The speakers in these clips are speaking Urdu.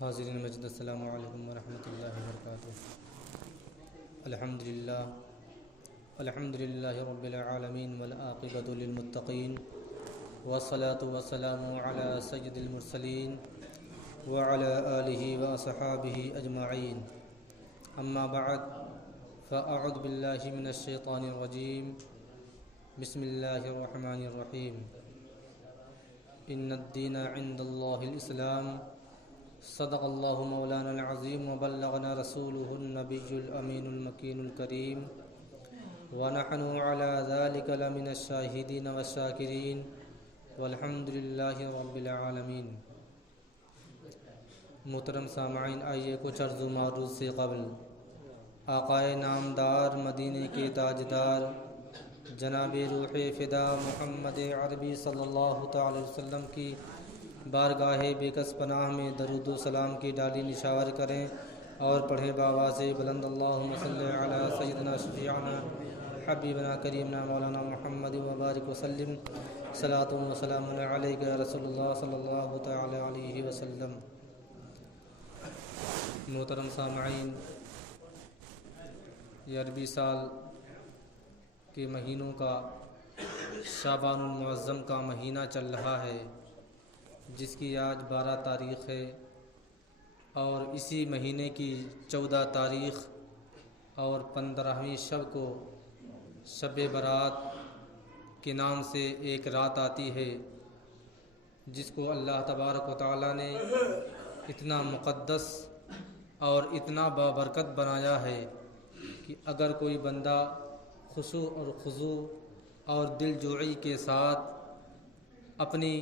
حاضرین مجد السلام علیکم ورحمۃ اللہ وبرکاتہ۔ الحمدللہ رب العالمین والعاقبۃ للمتقین والصلاة والسلام علی سید المرسلین وعلی آلہ واصحابہ اجمعین، اما بعد فاعوذ باللہ من الشیطان الرجیم، بسم اللہ الرحمن الرحیم۔ ان الدین عند اللہ الاسلام، صدق اللہ مولانا العظیم وبلغنا رسولہ النبی الامین المکین الکریم، ونحن علی ذلک لمن الشاہدین والشاکرین، والحمد للہ رب العالمین۔ محترم سامعین، آئیے کچھ عرض و معروض سے قبل آقائے نامدار، مدینے کے تاجدار، جناب روح فدا محمد عربی صلی اللہ تعالی وسلم کی بارگاہ بے کس پناہ میں درود و سلام کی ڈالی نشاور کریں اور پڑھیں بآواز بلند، اللہم صلی علی سیدنا شفیعنا حبیبنا کریمنا مولانا محمد وبارک وسلم، صلاۃ و سلام علیک یا رسول اللہ صلی اللہ تعالی علیہ وسلم۔ محترم سامعین، یہ عربی سال کے مہینوں کا شعبان المعظم کا مہینہ چل رہا ہے، جس کی آج 12 تاریخ ہے، اور اسی مہینے کی 14 تاریخ اور 15ویں شب کو شب برات کے نام سے ایک رات آتی ہے، جس کو اللہ تبارک و تعالی نے اتنا مقدس اور اتنا بابرکت بنایا ہے کہ اگر کوئی بندہ خشوع اور خضوع اور دل جوئی کے ساتھ اپنی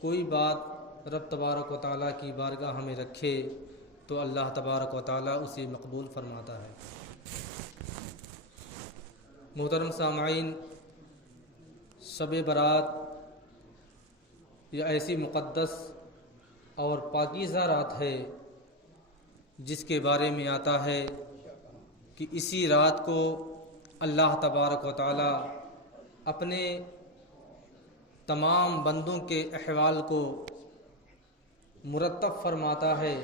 کوئی بات رب تبارک و تعالیٰ کی بارگاہ میں رکھے تو اللہ تبارک و تعالیٰ اسے مقبول فرماتا ہے۔ محترم سامعین، شب برات یہ ایسی مقدس اور پاکیزہ رات ہے جس کے بارے میں آتا ہے کہ اسی رات کو اللہ تبارک و تعالیٰ اپنے تمام بندوں کے احوال کو مرتب فرماتا ہے،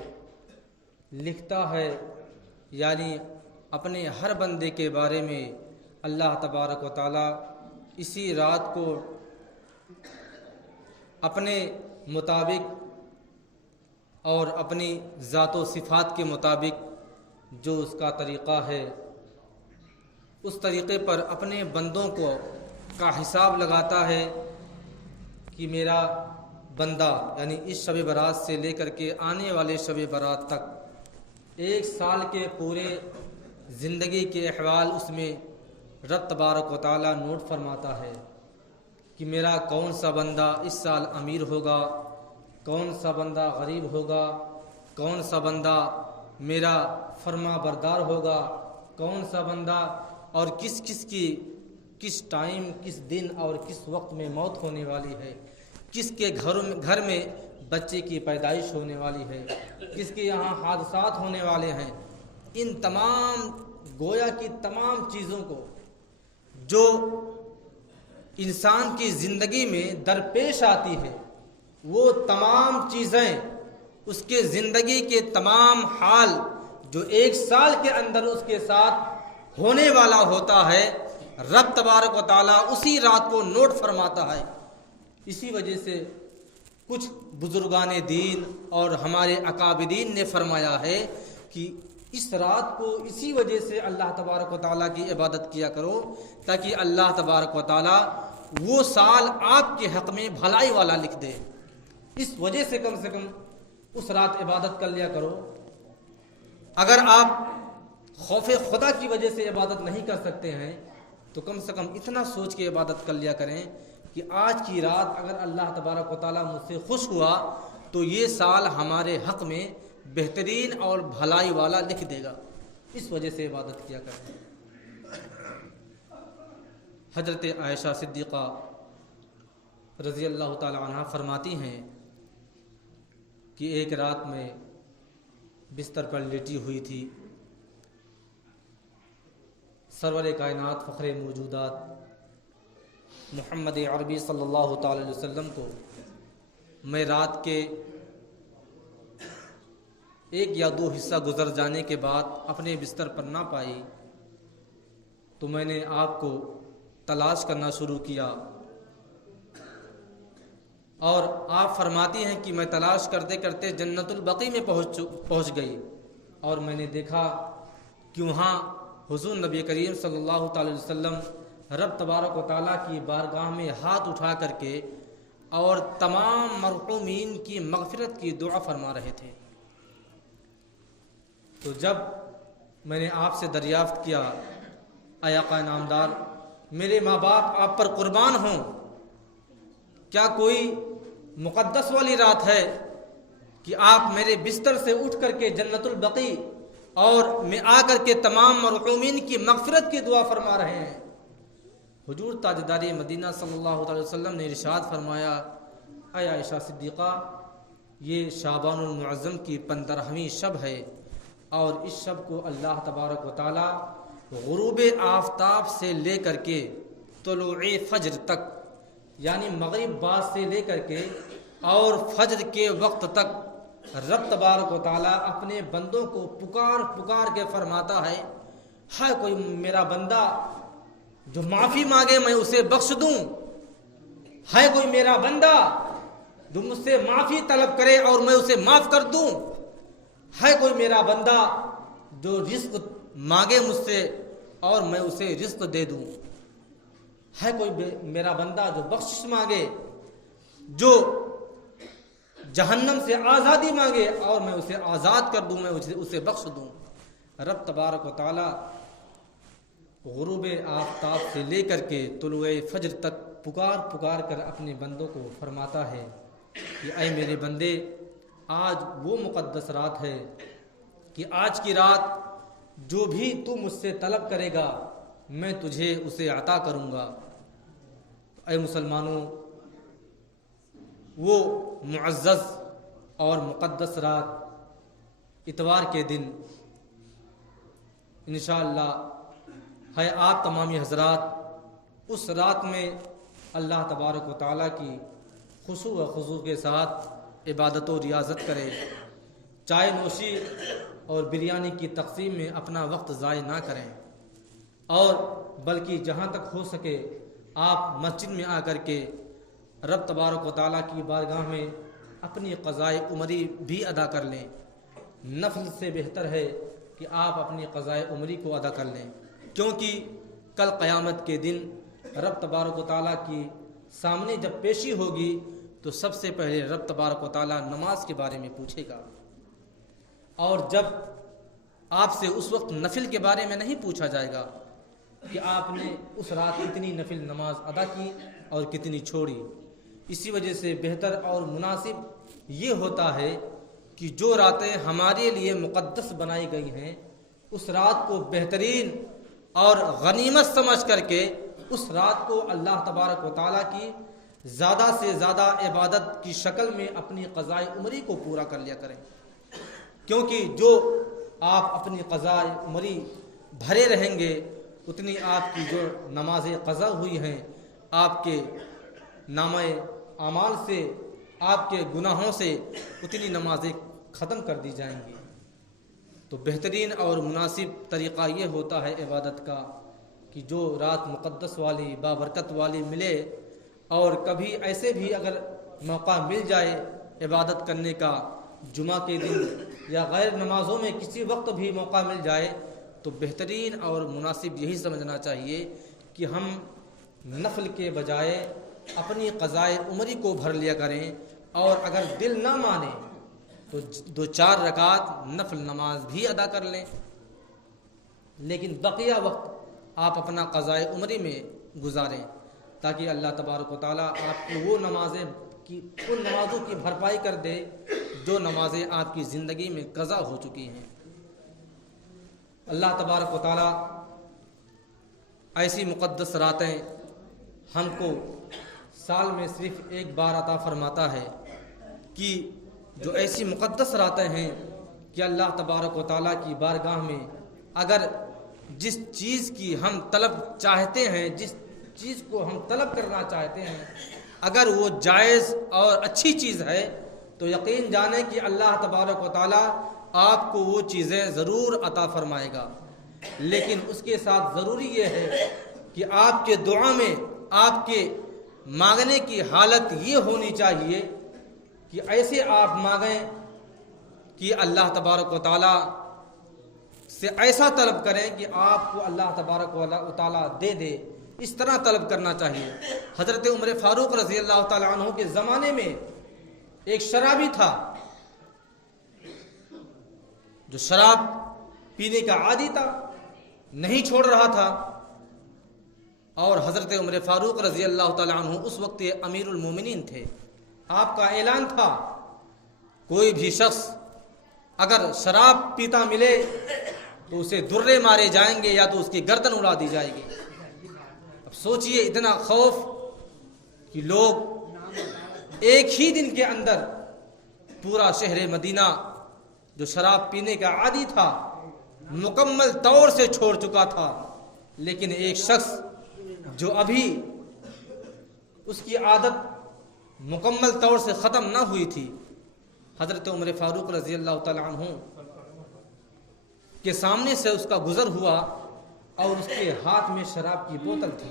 لکھتا ہے، یعنی اپنے ہر بندے کے بارے میں اللہ تبارک و تعالیٰ اسی رات کو اپنے مطابق اور اپنی ذات و صفات کے مطابق جو اس کا طریقہ ہے، اس طریقے پر اپنے بندوں کو کا حساب لگاتا ہے کہ میرا بندہ، یعنی اس شب برات سے لے کر کے آنے والے شب برات تک 1 سال کے پورے زندگی کے احوال اس میں رب تبارک و تعالیٰ نوٹ فرماتا ہے کہ میرا کون سا بندہ اس سال امیر ہوگا، کون سا بندہ غریب ہوگا، کون سا بندہ میرا فرما بردار ہوگا، کون سا بندہ اور کس کی کس ٹائم، کس دن اور کس وقت میں موت ہونے والی ہے، کس کے گھر میں بچے کی پیدائش ہونے والی ہے، کس کے یہاں حادثات ہونے والے ہیں۔ ان تمام گویا کی تمام چیزوں کو جو انسان کی زندگی میں درپیش آتی ہے، وہ تمام چیزیں، اس کے زندگی کے تمام حال جو 1 سال کے اندر اس کے ساتھ ہونے والا ہوتا ہے، رب تبارک و تعالیٰ اسی رات کو نوٹ فرماتا ہے۔ اسی وجہ سے کچھ بزرگان دین اور ہمارے اکابرین نے فرمایا ہے کہ اس رات کو اسی وجہ سے اللہ تبارک و تعالیٰ کی عبادت کیا کرو، تاکہ اللہ تبارک و تعالیٰ وہ سال آپ کے حق میں بھلائی والا لکھ دے۔ اس وجہ سے کم اس رات عبادت کر لیا کرو۔ اگر آپ خوف خدا کی وجہ سے عبادت نہیں کر سکتے ہیں تو کم سے کم اتنا سوچ کے عبادت کر لیا کریں کہ آج کی رات اگر اللہ تبارک و تعالیٰ مجھ سے خوش ہوا تو یہ سال ہمارے حق میں بہترین اور بھلائی والا لکھ دے گا۔ اس وجہ سے عبادت کیا کریں۔ حضرت عائشہ صدیقہ رضی اللہ تعالی عنہا فرماتی ہیں کہ ایک رات میں بستر پر لیٹی ہوئی تھی، سرور کائنات فخر موجودات محمد عربی صلی اللہ تعالی وسلم کو میں رات کے 1 یا 2 حصہ گزر جانے کے بعد اپنے بستر پر نہ پائی تو میں نے آپ کو تلاش کرنا شروع کیا، اور آپ فرماتی ہیں کہ میں تلاش کرتے کرتے جنت البقیع میں پہنچ گئی، اور میں نے دیکھا کہ وہاں حضور نبی کریم صلی اللہ تعالی وسلم رب تبارک و تعالیٰ کی بارگاہ میں ہاتھ اٹھا کر کے اور تمام مرحومین کی مغفرت کی دعا فرما رہے تھے۔ تو جب میں نے آپ سے دریافت کیا، اے آقا نامدار، میرے ماں باپ آپ پر قربان ہوں، کیا کوئی مقدس والی رات ہے کہ آپ میرے بستر سے اٹھ کر کے جنت البقیع اور میں آ کر کے تمام مرحومین کی مغفرت کی دعا فرما رہے ہیں؟ حضور تاجدار مدینہ صلی اللہ علیہ وسلم نے ارشاد فرمایا، اے عائشہ صدیقہ، یہ شعبان المعظم کی 15ویں شب ہے، اور اس شب کو اللہ تبارک و تعالی غروب آفتاب سے لے کر کے طلوع فجر تک، یعنی مغرب بعد سے لے کر کے اور فجر کے وقت تک رب تبارک و تعالی اپنے بندوں کو پکار پکار کے فرماتا ہے کوئی میرا بندہ جو معافی مانگے میں اسے بخش دوں، ہے کوئی میرا بندہ جو مجھ سے معافی طلب کرے اور میں اسے معاف کر دوں، ہے کوئی میرا بندہ جو رزق مانگے مجھ سے اور میں اسے رزق دے دوں، ہے کوئی میرا بندہ جو بخشش مانگے، جو جہنم سے آزادی مانگے اور میں اسے آزاد کر دوں، میں اسے بخش دوں۔ رب تبارک و تعالی غروب آفتاب سے لے کر کے طلوع فجر تک پکار پکار کر اپنے بندوں کو فرماتا ہے کہ اے میرے بندے، آج وہ مقدس رات ہے کہ آج کی رات جو بھی تو مجھ سے طلب کرے گا میں تجھے اسے عطا کروں گا۔ اے مسلمانوں، وہ معزز اور مقدس رات اتوار کے دن انشاءاللہ ہے آپ تمامی حضرات اس رات میں اللہ تبارک و تعالیٰ کی خشوع و خضوع کے ساتھ عبادت و ریاضت کرے، چائے نوشی اور بریانی کی تقسیم میں اپنا وقت ضائع نہ کریں، اور بلکہ جہاں تک ہو سکے آپ مسجد میں آ کر کے رب تبارک و تعالیٰ کی بارگاہ میں اپنی قضائے عمری بھی ادا کر لیں۔ نفل سے بہتر ہے کہ آپ اپنی قضائے عمری کو ادا کر لیں، کیونکہ کل قیامت کے دن رب تبارک و تعالیٰ کی سامنے جب پیشی ہوگی تو سب سے پہلے رب تبارک و تعالیٰ نماز کے بارے میں پوچھے گا، اور جب آپ سے اس وقت نفل کے بارے میں نہیں پوچھا جائے گا کہ آپ نے اس رات کتنی نفل نماز ادا کی اور کتنی چھوڑی۔ اسی وجہ سے بہتر اور مناسب یہ ہوتا ہے کہ جو راتیں ہمارے لیے مقدس بنائی گئی ہیں اس رات کو بہترین اور غنیمت سمجھ کر کے اس رات کو اللہ تبارک و تعالیٰ کی زیادہ سے زیادہ عبادت کی شکل میں اپنی قضائے عمری کو پورا کر لیا کریں، کیونکہ جو آپ اپنی قضائے عمری بھرے رہیں گے اتنی آپ کی جو نمازیں قضا ہوئی ہیں آپ کے نامہ اعمال سے، آپ کے گناہوں سے اتنی نمازیں ختم کر دی جائیں گی۔ تو بہترین اور مناسب طریقہ یہ ہوتا ہے عبادت کا کہ جو رات مقدس والی بابرکت والی ملے، اور کبھی ایسے بھی اگر موقع مل جائے عبادت کرنے کا جمعہ کے دن یا غیر نمازوں میں کسی وقت بھی موقع مل جائے تو بہترین اور مناسب یہی سمجھنا چاہیے کہ ہم نفل کے بجائے اپنی قضائے عمری کو بھر لیا کریں، اور اگر دل نہ مانے تو 2-4 رکعت نفل نماز بھی ادا کر لیں، لیکن بقیہ وقت آپ اپنا قضائے عمری میں گزاریں تاکہ اللہ تبارک و تعالیٰ آپ کو وہ نمازیں ان نمازوں کی بھرپائی کر دے جو نمازیں آپ کی زندگی میں قضا ہو چکی ہیں۔ اللہ تبارک و تعالیٰ ایسی مقدس راتیں ہم کو سال میں صرف ایک بار عطا فرماتا ہے کہ جو ایسی مقدس راتیں ہیں کہ اللہ تبارک و تعالیٰ کی بارگاہ میں اگر جس چیز کی ہم طلب چاہتے ہیں، جس چیز کو ہم طلب کرنا چاہتے ہیں، اگر وہ جائز اور اچھی چیز ہے تو یقین جانیں کہ اللہ تبارک و تعالیٰ آپ کو وہ چیزیں ضرور عطا فرمائے گا، لیکن اس کے ساتھ ضروری یہ ہے کہ آپ کے دعا میں آپ کے مانگنے کی حالت یہ ہونی چاہیے کہ ایسے آپ مانگیں کہ اللہ تبارک و تعالیٰ سے ایسا طلب کریں کہ آپ کو اللہ تبارک و تعالیٰ دے دے، اس طرح طلب کرنا چاہیے۔ حضرت عمر فاروق رضی اللہ تعالیٰ عنہ کے زمانے میں ایک شرابی تھا جو شراب پینے کا عادی تھا، نہیں چھوڑ رہا تھا، اور حضرت عمر فاروق رضی اللہ تعالیٰ عنہ اس وقت امیر المومنین تھے۔ آپ کا اعلان تھا کوئی بھی شخص اگر شراب پیتا ملے تو اسے درے مارے جائیں گے یا تو اس کی گردن اڑا دی جائے گی۔ اب سوچئے اتنا خوف کہ لوگ ایک ہی دن کے اندر پورا شہر مدینہ جو شراب پینے کا عادی تھا مکمل طور سے چھوڑ چکا تھا، لیکن ایک شخص جو ابھی اس کی عادت مکمل طور سے ختم نہ ہوئی تھی، حضرت عمر فاروق رضی اللہ تعالیٰ عنہ کے سامنے سے اس کا گزر ہوا اور اس کے ہاتھ میں شراب کی بوتل تھی۔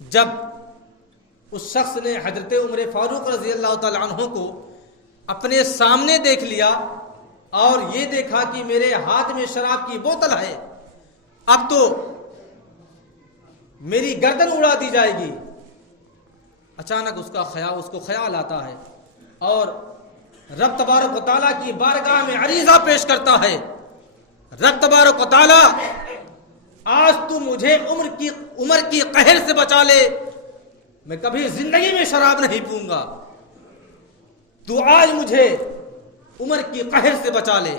جب اس شخص نے حضرت عمر فاروق رضی اللہ تعالیٰ عنہ کو اپنے سامنے دیکھ لیا اور یہ دیکھا کہ میرے ہاتھ میں شراب کی بوتل ہے، اب تو میری گردن اڑا دی جائے گی، اچانک اس کو خیال آتا ہے اور رب تبارک و تعالیٰ کی بارگاہ میں عریضہ پیش کرتا ہے، رب تبارک و تعالیٰ آج تو مجھے عمر کی قہر سے بچا لے، میں کبھی زندگی میں شراب نہیں پیوں گا، تو آج مجھے عمر کی قہر سے بچا لے۔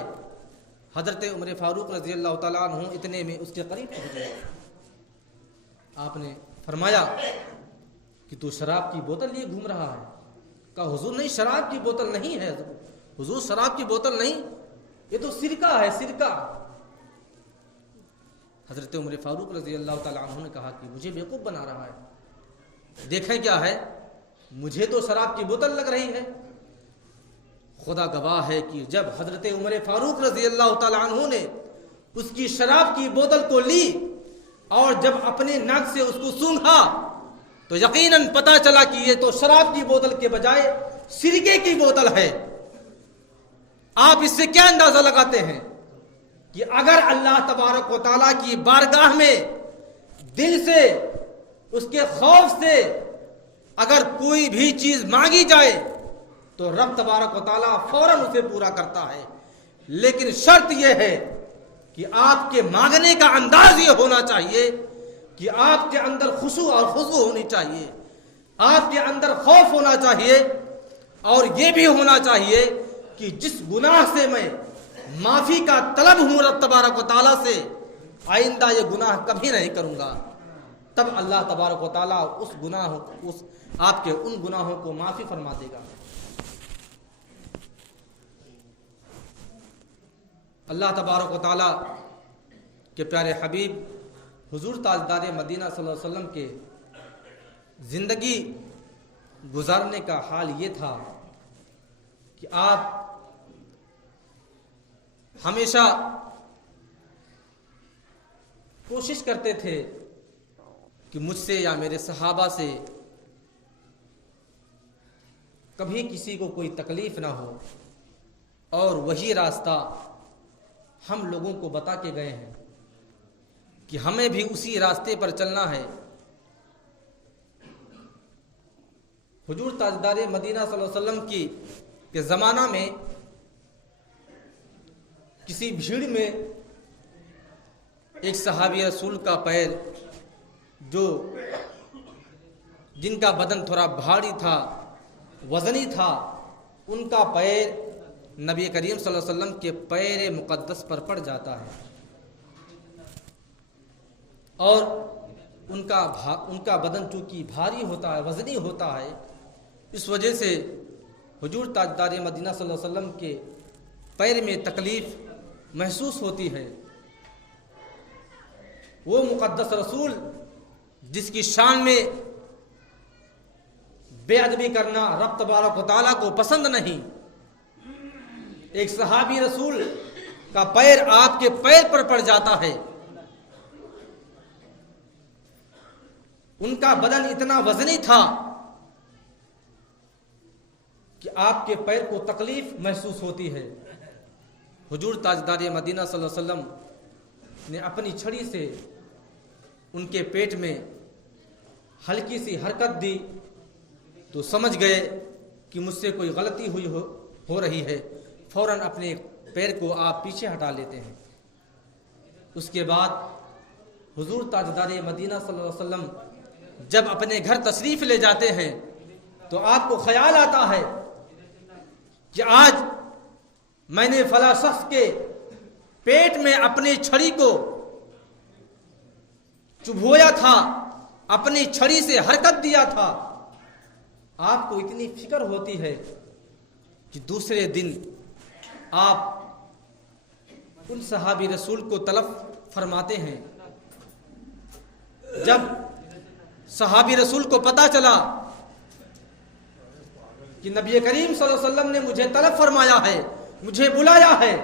حضرت عمر فاروق رضی اللہ تعالیٰ عنہ اتنے میں اس کے قریب پہنچ گئے۔ آپ نے فرمایا کہ تو شراب کی بوتل لیے گھوم رہا ہے؟ کہا حضور نہیں، شراب کی بوتل نہیں ہے حضور، شراب کی بوتل نہیں، یہ تو سرکہ ہے، سرکہ۔ حضرت عمر فاروق رضی اللہ تعالیٰ عنہ نے کہا کہ مجھے بیوقوف بنا رہا ہے، دیکھیں کیا ہے، مجھے تو شراب کی بوتل لگ رہی ہے۔ خدا گواہ ہے کہ جب حضرت عمر فاروق رضی اللہ تعالیٰ عنہ نے اس کی شراب کی بوتل کو لی اور جب اپنے ناک سے اس کو سونگھا تو یقیناً پتا چلا کہ یہ تو شراب کی بوتل کے بجائے سرکے کی بوتل ہے۔ آپ اس سے کیا اندازہ لگاتے ہیں کہ اگر اللہ تبارک و تعالیٰ کی بارگاہ میں دل سے اس کے خوف سے اگر کوئی بھی چیز مانگی جائے تو رب تبارک و تعالیٰ فوراً اسے پورا کرتا ہے، لیکن شرط یہ ہے کہ آپ کے مانگنے کا انداز یہ ہونا چاہیے کہ آپ کے اندر خشوع اور خضوع ہونی چاہیے، آپ کے اندر خوف ہونا چاہیے، اور یہ بھی ہونا چاہیے کہ جس گناہ سے میں معافی کا طلب ہوں رب تبارک و تعالیٰ سے، آئندہ یہ گناہ کبھی نہیں کروں گا، تب اللہ تبارک و تعالیٰ آپ کے ان گناہوں کو معافی فرما دے گا۔ اللہ تبارک و تعالیٰ کے پیارے حبیب حضور تاجدار مدینہ صلی اللہ علیہ وسلم کے زندگی گزارنے کا حال یہ تھا کہ آپ ہمیشہ کوشش کرتے تھے کہ مجھ سے یا میرے صحابہ سے کبھی کسی کو کوئی تکلیف نہ ہو، اور وہی راستہ ہم لوگوں کو بتا کے گئے ہیں کہ ہمیں بھی اسی راستے پر چلنا ہے۔ حضور تاجدار مدینہ صلی اللہ علیہ وسلم کے زمانہ میں کسی بھیڑ میں ایک صحابی رسول کا پیر جن کا بدن تھوڑا بھاری تھا، وزنی تھا، ان کا پیر نبی کریم صلی اللہ علیہ وسلم کے پیر مقدس پر پڑ جاتا ہے، اور ان کا بدن چونکہ بھاری ہوتا ہے، وزنی ہوتا ہے، اس وجہ سے حضور تاجدار مدینہ صلی اللہ علیہ وسلم کے پیر میں تکلیف محسوس ہوتی ہے۔ وہ مقدس رسول جس کی شان میں بے ادبی کرنا رب تبارک و تعالیٰ کو پسند نہیں، ایک صحابی رسول کا پیر آپ کے پیر پر پڑ جاتا ہے، ان کا بدن اتنا وزنی تھا کہ آپ کے پیر کو تکلیف محسوس ہوتی ہے۔ حضور تاجدار مدینہ صلی اللہ علیہ وسلم نے اپنی چھڑی سے ان کے پیٹ میں ہلکی سی حرکت دی تو سمجھ گئے کہ مجھ سے کوئی غلطی ہو رہی ہے، فوراً اپنے پیر کو آپ پیچھے ہٹا لیتے ہیں۔ اس کے بعد حضور تاجدار مدینہ صلی اللہ علیہ وسلم جب اپنے گھر تشریف لے جاتے ہیں تو آپ کو خیال آتا ہے کہ آج میں نے فلاں شخص کے پیٹ میں اپنی چھڑی کو چبھویا تھا، اپنی چھڑی سے حرکت دیا تھا۔ آپ کو اتنی فکر ہوتی ہے کہ دوسرے دن آپ ان صحابی رسول کو طلب فرماتے ہیں۔ جب صحابی رسول کو پتا چلا کہ نبی کریم صلی اللہ علیہ وسلم نے مجھے طلب فرمایا ہے، مجھے بلایا ہے،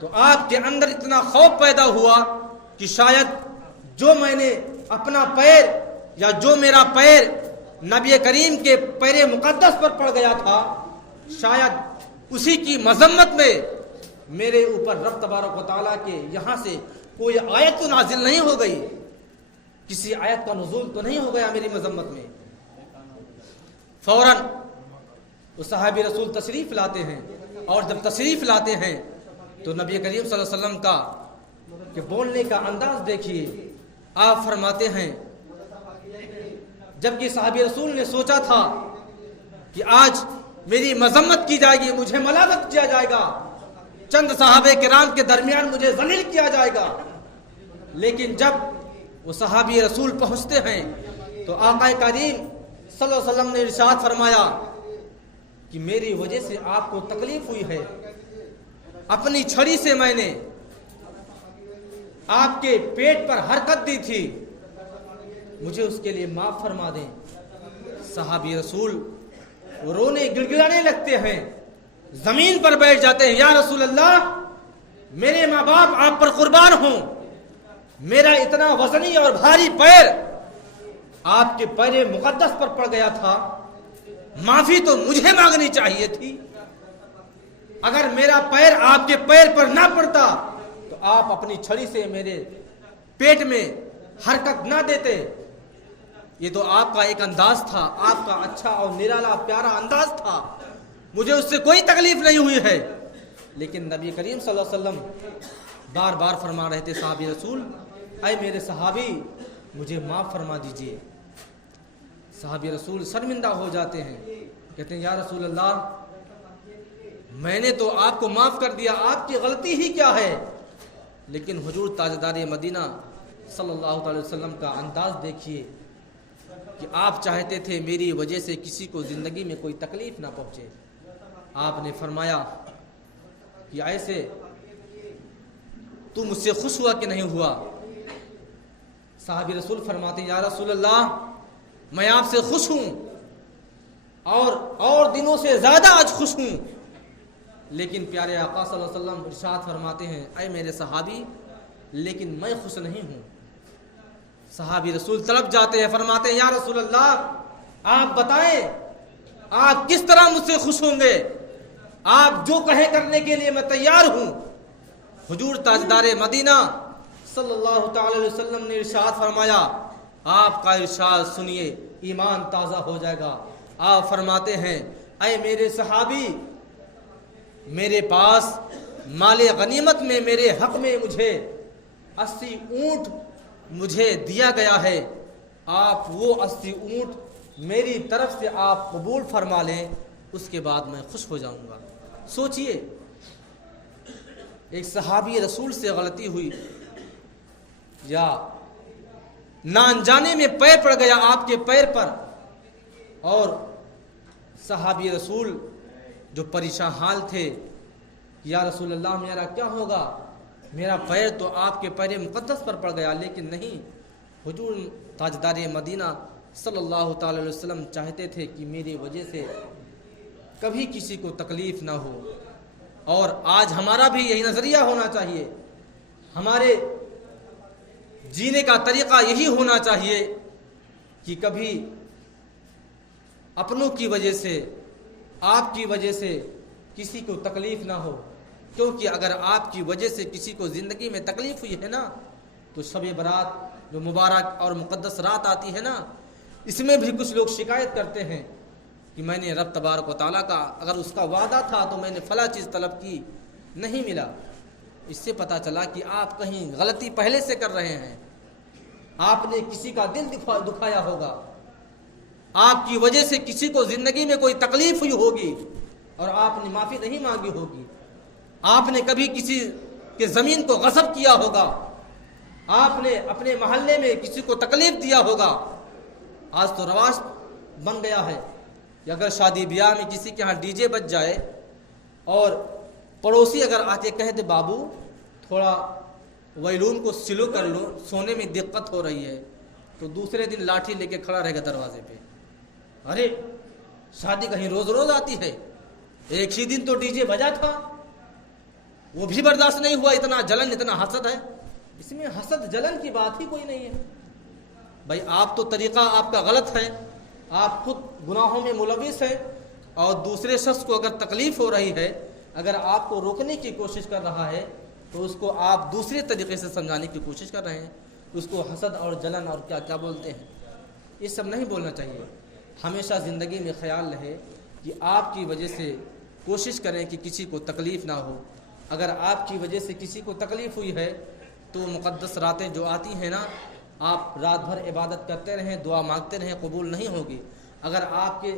تو آپ کے اندر اتنا خوف پیدا ہوا کہ شاید جو میں نے اپنا پیر یا جو میرا پیر نبی کریم کے پیر مقدس پر پڑ گیا تھا، شاید اسی کی مذمت میں میرے اوپر رب تبارک و تعالیٰ کے یہاں سے کوئی آیت تو نازل نہیں ہو گئی، کسی آیت کا نزول تو نہیں ہو گیا میری مذمت میں۔ فوراً وہ صحابی رسول تشریف لاتے ہیں، اور جب تشریف لاتے ہیں تو نبی کریم صلی اللہ علیہ وسلم کا کہ بولنے کا انداز دیکھیے۔ آپ فرماتے ہیں جبکہ صحابی رسول نے سوچا تھا کہ آج میری مذمت کی جائے گی، مجھے ملامت کیا جائے گا، چند صحابہ کرام کے درمیان مجھے ذلیل کیا جائے گا، لیکن جب وہ صحابی رسول پہنچتے ہیں تو آقا کریم صلی اللہ علیہ وسلم نے ارشاد فرمایا کہ میری وجہ سے آپ کو تکلیف ہوئی ہے، اپنی چھڑی سے میں نے آپ کے پیٹ پر حرکت دی تھی، مجھے اس کے لیے معاف فرما دیں۔ صحابی رسول رونے گڑگڑانے لگتے ہیں، زمین پر بیٹھ جاتے ہیں۔ یا رسول اللہ، میرے ماں باپ آپ پر قربان ہوں، میرا اتنا وزنی اور بھاری پیر آپ کے پیر مقدس پر پڑ گیا تھا، معافی تو مجھے مانگنی چاہیے تھی۔ اگر میرا پیر آپ کے پیر پر نہ پڑتا تو آپ اپنی چھڑی سے میرے پیٹ میں حرکت نہ دیتے۔ یہ تو آپ کا ایک انداز تھا، آپ کا اچھا اور نرالا پیارا انداز تھا، مجھے اس سے کوئی تکلیف نہیں ہوئی ہے، لیکن نبی کریم صلی اللہ علیہ وسلم بار بار فرما رہے تھے صحابی رسول، اے میرے صحابی مجھے معاف فرما دیجئے۔ صحابی رسول شرمندہ ہو جاتے ہیں، کہتے ہیں یا رسول اللہ، میں نے تو آپ کو معاف کر دیا، آپ کی غلطی ہی کیا ہے، لیکن حضور تاجدار مدینہ صلی اللہ علیہ وسلم کا انداز دیکھیے کہ آپ چاہتے تھے میری وجہ سے کسی کو زندگی میں کوئی تکلیف نہ پہنچے۔ آپ نے فرمایا کہ ایسے تو مجھ سے خوش ہوا کہ نہیں ہوا؟ صحابی رسول فرماتے ہیں یا رسول اللہ، میں آپ سے خوش ہوں، اور دنوں سے زیادہ آج خوش ہوں، لیکن پیارے آقا صلی اللہ علیہ وسلم ارشاد فرماتے ہیں اے میرے صحابی، لیکن میں خوش نہیں ہوں۔ صحابی رسول طلب جاتے ہیں، فرماتے ہیں یا رسول اللہ، آپ بتائیں آپ کس طرح مجھ سے خوش ہوں گے، آپ جو کہیں کرنے کے لیے میں تیار ہوں۔ حضور تاجدار مدینہ صلی اللہ تعالی علیہ وسلم نے ارشاد فرمایا، آپ کا ارشاد سنیے ایمان تازہ ہو جائے گا۔ آپ فرماتے ہیں اے میرے صحابی، میرے پاس مال غنیمت میں میرے حق میں مجھے 80 اونٹ مجھے دیا گیا ہے، آپ وہ 80 اونٹ میری طرف سے آپ قبول فرما لیں، اس کے بعد میں خوش ہو جاؤں گا۔ سوچئے ایک صحابی رسول سے غلطی ہوئی یا نہ انجانے میں پیر پڑ گیا آپ کے پیر پر، اور صحابی رسول جو پریشان حال تھے یا رسول اللہ میرا کیا ہوگا، میرا پیر تو آپ کے پیر مقدس پر پڑ گیا، لیکن نہیں، حضور تاجدار مدینہ صلی اللہ تعالی علیہ وسلم چاہتے تھے کہ میری وجہ سے کبھی کسی کو تکلیف نہ ہو۔ اور آج ہمارا بھی یہی نظریہ ہونا چاہیے، ہمارے جینے کا طریقہ یہی ہونا چاہیے کہ کبھی اپنوں کی وجہ سے، آپ کی وجہ سے کسی کو تکلیف نہ ہو، کیونکہ اگر آپ کی وجہ سے کسی کو زندگی میں تکلیف ہوئی ہے نا، تو شب برات جو مبارک اور مقدس رات آتی ہے نا، اس میں بھی کچھ لوگ شکایت کرتے ہیں کہ میں نے رب تبارک و تعالیٰ کا اگر اس کا وعدہ تھا تو میں نے فلاں چیز طلب کی، نہیں ملا۔ اس سے پتہ چلا کہ آپ کہیں غلطی پہلے سے کر رہے ہیں، آپ نے کسی کا دل دکھایا ہوگا، آپ کی وجہ سے کسی کو زندگی میں کوئی تکلیف ہوئی ہوگی اور آپ نے معافی نہیں مانگی ہوگی، آپ نے کبھی کسی کے زمین کو غصب کیا ہوگا، آپ نے اپنے محلے میں کسی کو تکلیف دیا ہوگا۔ آج تو رواج بن گیا ہے کہ اگر شادی بیاہ میں کسی کے ہاں ڈی جے بج جائے اور پڑوسی اگر آ کے کہہ دے بابو تھوڑا ویلون کو سلو کر لو، سونے میں دقت ہو رہی ہے، تو دوسرے دن لاٹھی لے کے کھڑا رہے گا دروازے پہ۔ ارے شادی کہیں روز روز آتی ہے، ایک ہی دن تو ڈی جے بجا تھا، وہ بھی برداشت نہیں ہوا، اتنا جلن اتنا حسد ہے۔ اس میں حسد جلن کی بات ہی کوئی نہیں ہے بھائی، آپ تو طریقہ آپ کا غلط ہے، آپ خود گناہوں میں ملوث ہیں، اور دوسرے شخص کو اگر تکلیف ہو رہی ہے، اگر آپ کو روکنے کی کوشش کر رہا ہے تو اس کو آپ دوسرے طریقے سے سمجھانے کی کوشش کر رہے ہیں، اس کو حسد اور جلن اور کیا کیا بولتے ہیں، یہ سب نہیں بولنا چاہیے۔ ہمیشہ زندگی میں خیال رہے کہ آپ کی وجہ سے کوشش کریں کہ کسی کو تکلیف نہ ہو۔ اگر آپ کی وجہ سے کسی کو تکلیف ہوئی ہے تو مقدس راتیں جو آتی ہیں نا، آپ رات بھر عبادت کرتے رہیں، دعا مانگتے رہیں، قبول نہیں ہوگی۔ اگر آپ کے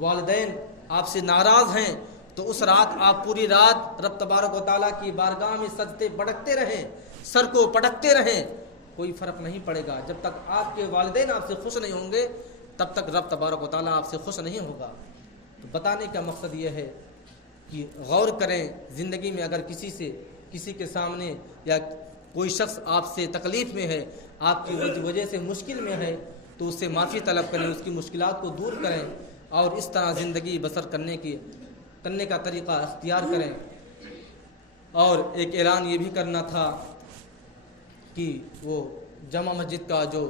والدین آپ سے ناراض ہیں تو اس رات آپ پوری رات رب تبارک و تعالیٰ کی بارگاہ میں سجدے بڑکتے رہیں، سر کو پٹکتے رہیں، کوئی فرق نہیں پڑے گا۔ جب تک آپ کے والدین آپ سے خوش نہیں ہوں گے تب تک رب تبارک و تعالیٰ آپ سے خوش نہیں ہوگا۔ تو بتانے کا مقصد یہ ہے کہ غور کریں زندگی میں، اگر کسی کے سامنے یا کوئی شخص آپ سے تکلیف میں ہے، آپ کی وجہ سے مشکل میں ہے، تو اس سے معافی طلب کریں، اس کی مشکلات کو دور کریں، اور اس طرح زندگی بسر کرنے کا طریقہ اختیار کریں۔ اور ایک اعلان یہ بھی کرنا تھا کہ وہ جامع مسجد کا جو